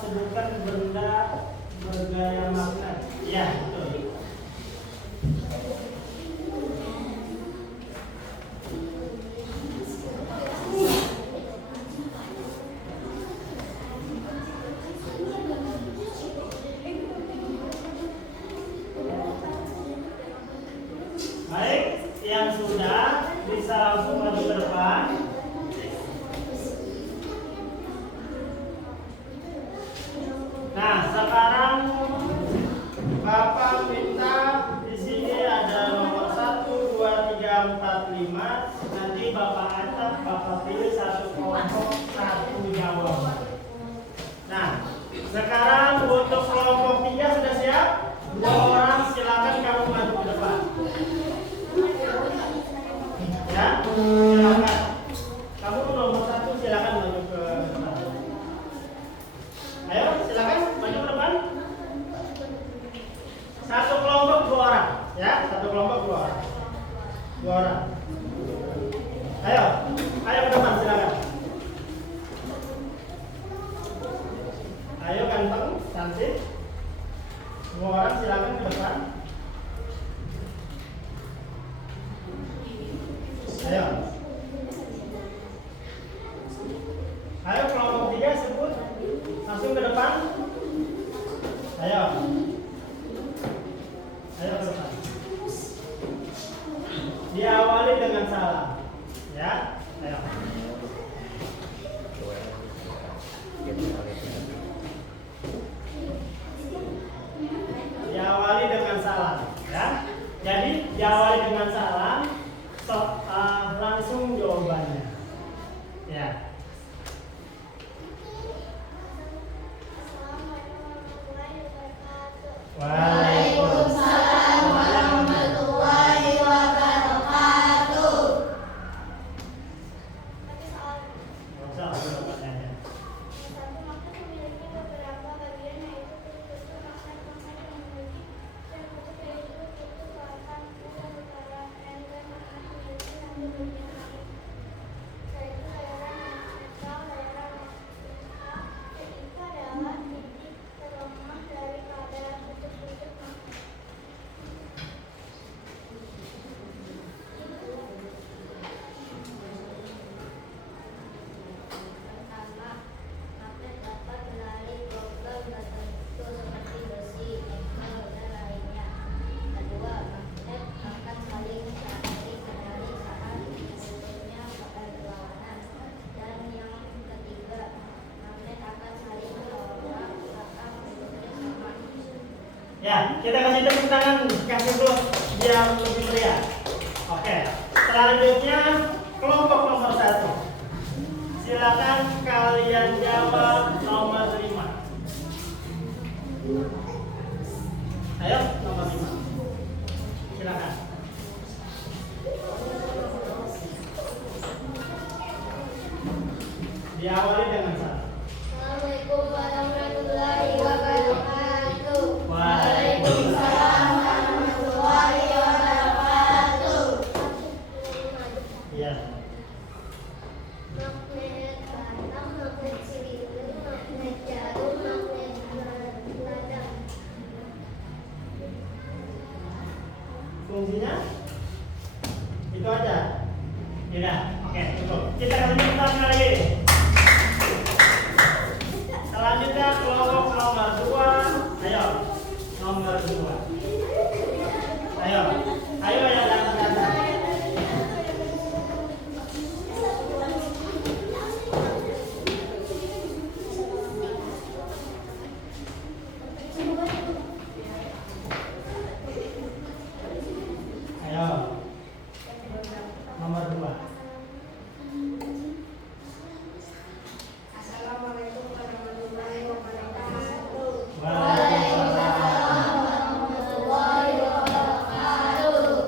Sebutkan benda bergaya magnet. Ya, betul. Baik, yang sudah bisa langsung maju ke depan. Nah, sekarang Bapak minta di sini ada nomor 1, 2, 3, 4, 5. Nanti Bapak acak, Bapak pilih satu kelompok, satu jawab. Nah, sekarang untuk kelompok 3 sudah siap? 2 orang silakan kamu maju ke depan. Ya, silakan. Kamu nomor 1 silakan maju ke depan. Ayo, silakan maju ke depan. Semua orang silakan ke depan. Ayo. Ayo kelompok 3 sebut. Langsung ke depan. Ayo. Ayo ke depan. Diawali dengan salam. Ya. Ayo. Diawali dengan salam, ya. Jadi diawali dengan salam, langsung jawabannya, ya. Waalaikumsalam warahmatullahi wabarakatuh. Satu makna memiliki beberapa bagian, yaitu tutur makna yang memiliki dan bentuk yaitu tutur selatan, pusat, utara, dan makna memiliki satu bagian lain, yaitu daerah netral, daerah netral, yaitu adalah titik terlemah daripada tutur-tutur makna. Pertama, magnet dapat menarik logam tertentu seperti besi, nikel, dan lainnya. Kedua, magnet akan saling menarik saat bentuknya berlawanan. Dan yang ketiga, magnet akan saling menolak saat bentuknya sama. Ya, kita kasih tepuk tangan, kasih dulu biar lebih meriah. Oke, selanjutnya kelompok nomor 1. Silakan kalian jawab nomor 5. Ayo, nomor 5. Silakan. Diawali dengan salam. Assalamualaikum warahmatullahi wabarakatuh. Waalaikumsalam warahmatullahi wabarakatuh. Iya. Magnet batam, magnet silinder, magnet jarum, magnet ladang. Fungsinya itu aja. Tidak. Oke, cukup. Kita kasih tepuk tangan lagi. Selanjutnya kelompok nomor 2. Ayo, nomor 2. Ayo, ayo ya datang. Ayo, nomor 2. Assalamualaikum warahmatullahi wabarakatuh. Waalaikumsalam. warahmatullahi wabarakatuh.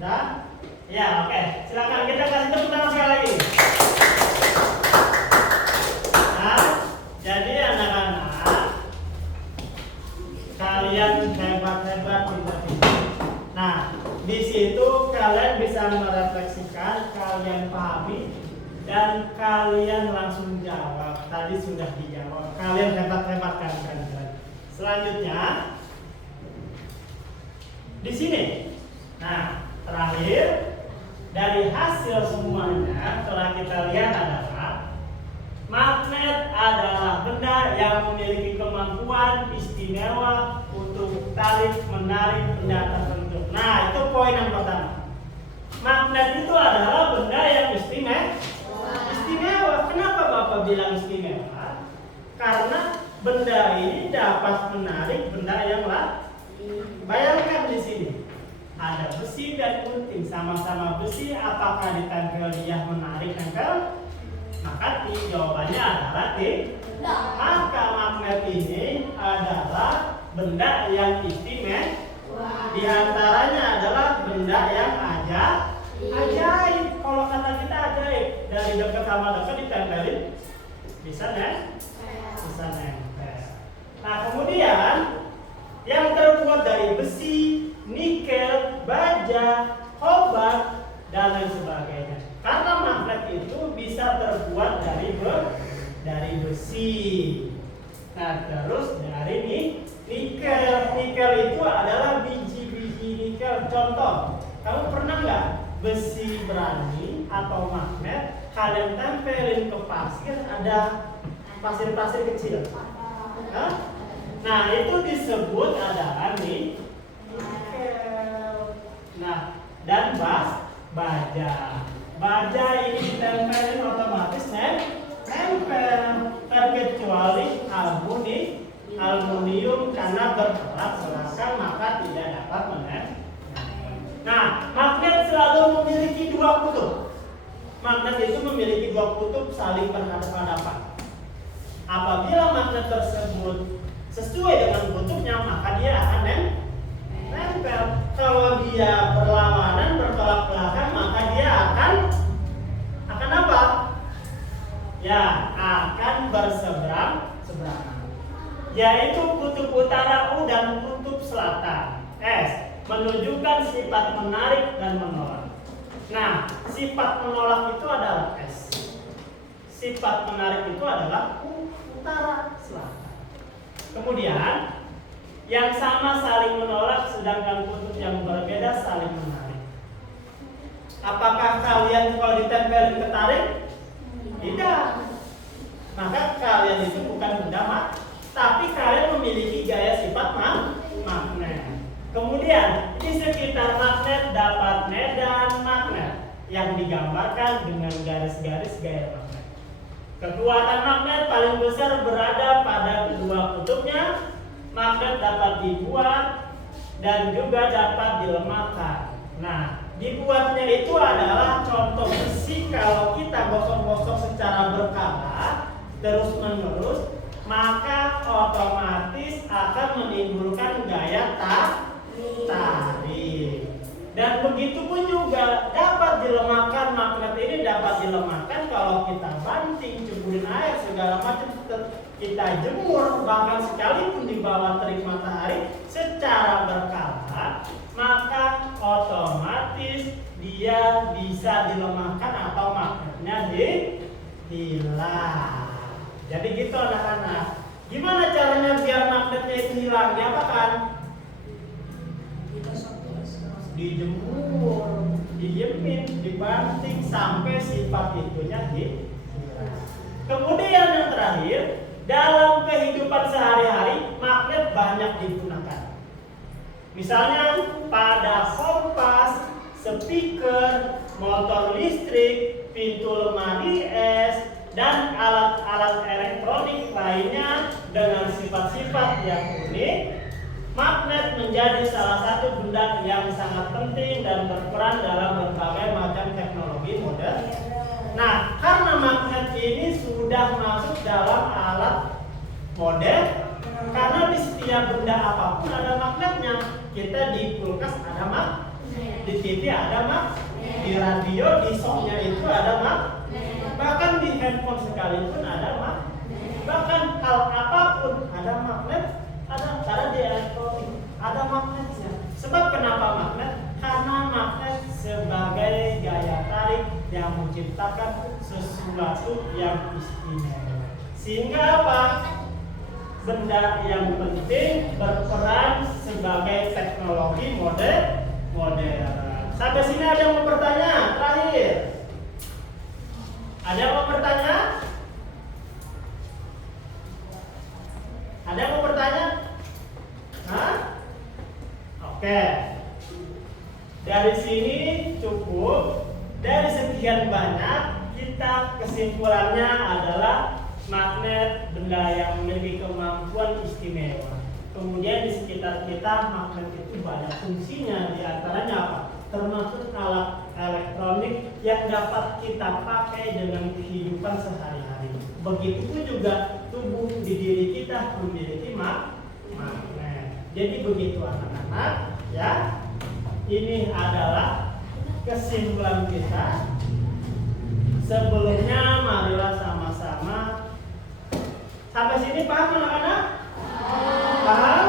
Dah? Ya, oke. Silakan kita kasih tepuk tangan sekali lagi. Nah, jadi anak-anak, kalian hebat-hebat pintar-pintar. Nah, di situ kalian bisa merefleksikan, kalian pahami, dan kalian langsung jawab. Tadi sudah dijawab. Kalian hebat-hebat kan? Selanjutnya, di sini. Nah, terakhir dari hasil semuanya telah kita lihat adalah magnet adalah benda yang memiliki kemampuan istimewa untuk tarik menarik benda tertentu. Nah, itu poin yang pertama. Magnet itu adalah benda yang istimewa. Kenapa Bapak bilang istimewa? Karena benda ini dapat menarik benda yang lain. Bayangkan di sini ada besi dan gunting sama-sama besi, apakah ditempel dia menarik nempel? Maka jawabannya adalah tidak. Maka magnet ini adalah benda yang istimewa. Di antaranya adalah benda yang ajaib. Kalau kata kita ajaib, dari dekat sama dekat ditempelin bisa nempel. Nah, kemudian yang terbuat dari besi, nikel, baja, kobalt, dan lain sebagainya. Karena magnet itu bisa terbuat dari besi. Nah, terus dari nikel. Nikel itu adalah biji-biji nikel. Contoh, kamu pernah nggak besi berani atau magnet kalian tempelin ke pasir, ada pasir-pasir kecil? Hah? Nah, itu disebut adalah nikel. Nah, dan baja. Baja ini ditempelin otomatis nempel, terkecuali aluminium karena bertolak belakang maka tidak dapat menempel. Nah, magnet selalu memiliki dua kutub. Magnet itu memiliki dua kutub saling berhadapan-hadapan. Apabila magnet tersebut sesuai dengan kutubnya, maka dia akan nempel. Kalau dia berlawanan, bertolak belakang, maka dia akan apa? Ya, akan berseberangan. Yaitu kutub utara U dan kutub selatan S, menunjukkan sifat menarik dan menolak. Nah, sifat menolak itu adalah S. Sifat menarik itu adalah utara selatan. Kemudian yang sama saling menolak, sedangkan kutub yang berbeda saling menarik. Apakah kalian kalau ditempelin ketarik? Tidak. Maka kalian itu bukan benda tapi kalian memiliki gaya sifat magnet. Kemudian di sekitar magnet dapat medan magnet yang digambarkan dengan garis-garis gaya magnet. Kekuatan magnet paling besar berada pada kedua kutubnya. Magnet dapat dibuat dan juga dapat dilemahkan. Nah, dibuatnya itu adalah contoh besi. Kalau kita gosok-gosok secara berkala terus-menerus, maka otomatis akan menimbulkan gaya tarik. Dan begitu pun juga dapat dilemahkan. Magnet ini dapat dilemahkan kalau kita banting, ceburin air segala macam, kita jemur, bahkan sekalipun di bawah terik matahari secara berkala, maka otomatis dia bisa dilemahkan atau magnetnya hilang. Jadi gitu anak-anak. Gimana caranya biar magnetnya itu hilang? Diapakan? Dijemur, didiemin, dibanting sampai sifat itunya hilang. Kemudian yang terakhir, dalam kehidupan sehari-hari magnet banyak digunakan. Misalnya pada kompas, speaker, motor listrik, pintu lemari es, dan alat-alat elektronik lainnya dengan sifat-sifat yang unik. Magnet menjadi salah satu benda yang sangat penting dan berperan dalam berbagai macam teknologi modern. Nah, karena magnet ini sudah masuk dalam alat modern, karena di setiap benda apapun ada magnetnya. Kita di kulkas ada magnet, di TV ada magnet, di radio, di soundnya itu ada magnet, bahkan di handphone sekalipun ada magnet, bahkan hal apapun ada magnet, ada di elektronik ada magnetnya. Sebab kenapa magnet? Karena magnet sebagai gaya tarik yang menciptakan sesuatu yang istimewa. Sehingga apa? Benda yang penting berperan sebagai teknologi modern. Sampai sini ada yang mau bertanya? Terakhir, ada yang mau bertanya? Ada yang mau bertanya? Hah? Oke. Dari sini cukup. Dari sekian banyak, kita kesimpulannya adalah magnet benda yang memiliki kemampuan istimewa. Kemudian di sekitar kita magnet itu banyak fungsinya, di antaranya apa? termasuk alat elektronik yang dapat kita pakai dengan kehidupan sehari-hari. Begitupun juga tubuh di diri kita memiliki magnet. Jadi begitu anak-anak, ya. Ini adalah kesimpulan kita. Sebelumnya marilah sama-sama. Sampai sini paham anak-anak? Paham?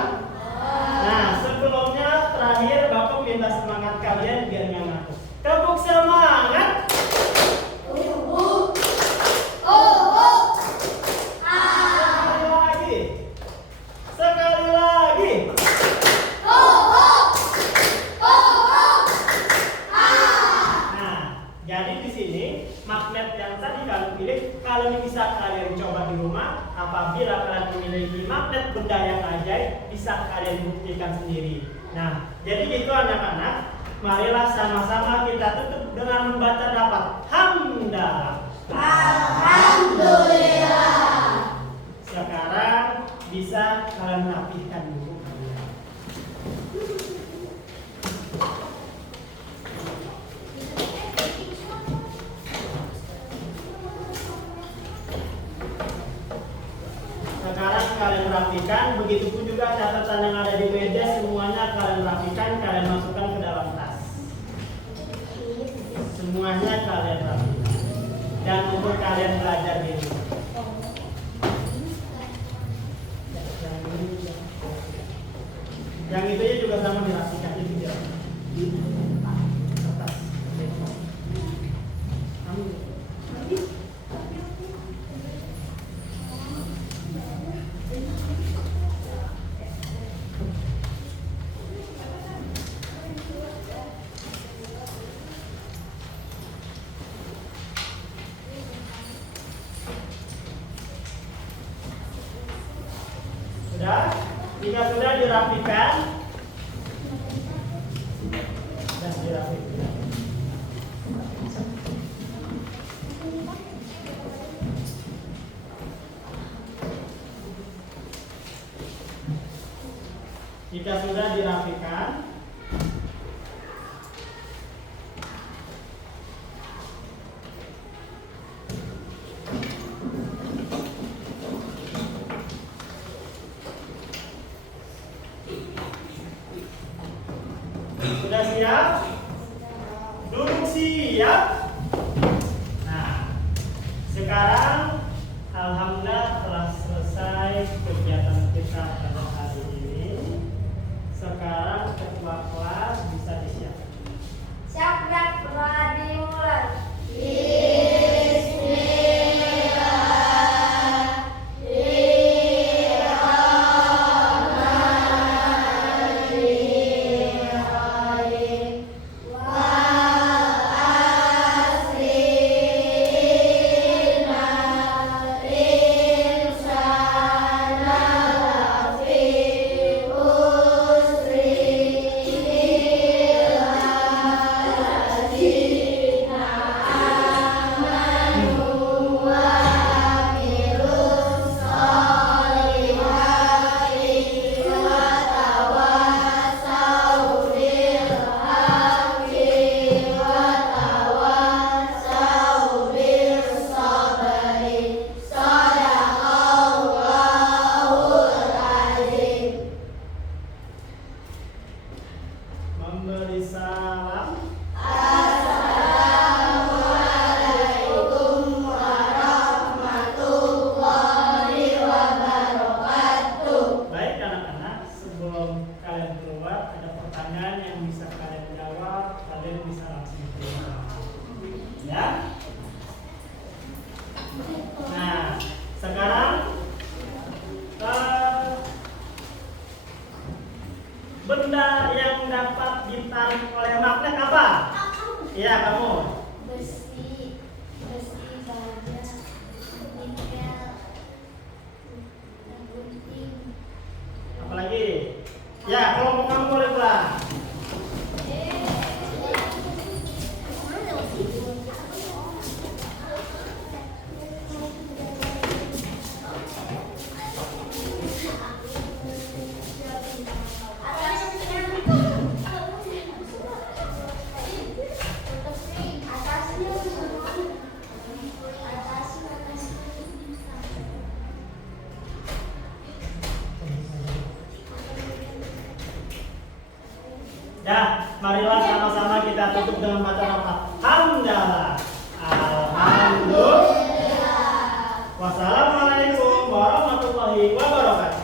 Nah, sebelumnya terakhir Bapak minta semangat kalian biar nggak ngantuk. Tepuk semangat. Sekali lagi. Nah, jadi di sini magnet yang tadi kalian pilih, kalau bisa kalian coba di rumah. Apabila kalian memiliki magnet benda yang ajaib, bisa kalian buktikan sendiri. Nah, jadi itu anak-anak, marilah sama-sama kita tutup dengan membaca dapat hamdalah. Alhamdulillah. Sekarang bisa kalian rapihkan buku kalian. Sekarang kalian rapikan, begitupun juga catatan yang ada di meja semuanya kalian rapikan, kalian masukkan ke dalam tas. Semuanya kalian rapikan. Dan untuk kalian belajar di rumah. Yang itu juga sama dirapikan itu dia. Atas. Sudah? Jika sudah dirapikan, dan dirapikan. Jika sudah dirapikan, sudah siap? Duduk siap? Nah, sekarang alhamdulillah telah selesai kegiatan kita pada hari ini. Sekarang ketua kelas bisa disiapkan. Siap, dimulai. Memberi salam. Baik anak-anak, sebelum kalian keluar ada pertanyaan yang bisa kalian jawab, kalian bisa langsung keluar. Ya. Nah, sekarang benda yang dapat ditarik oleh magnet apa? Iya, kamu. Besi, baja, nikel, gunting. Apalagi? Ya, kelompok kamu boleh pulang. marilah sama-sama kita tutup dengan bacaan hamdalah. Alhamdulillah. Wassalamualaikum warahmatullahi wabarakatuh.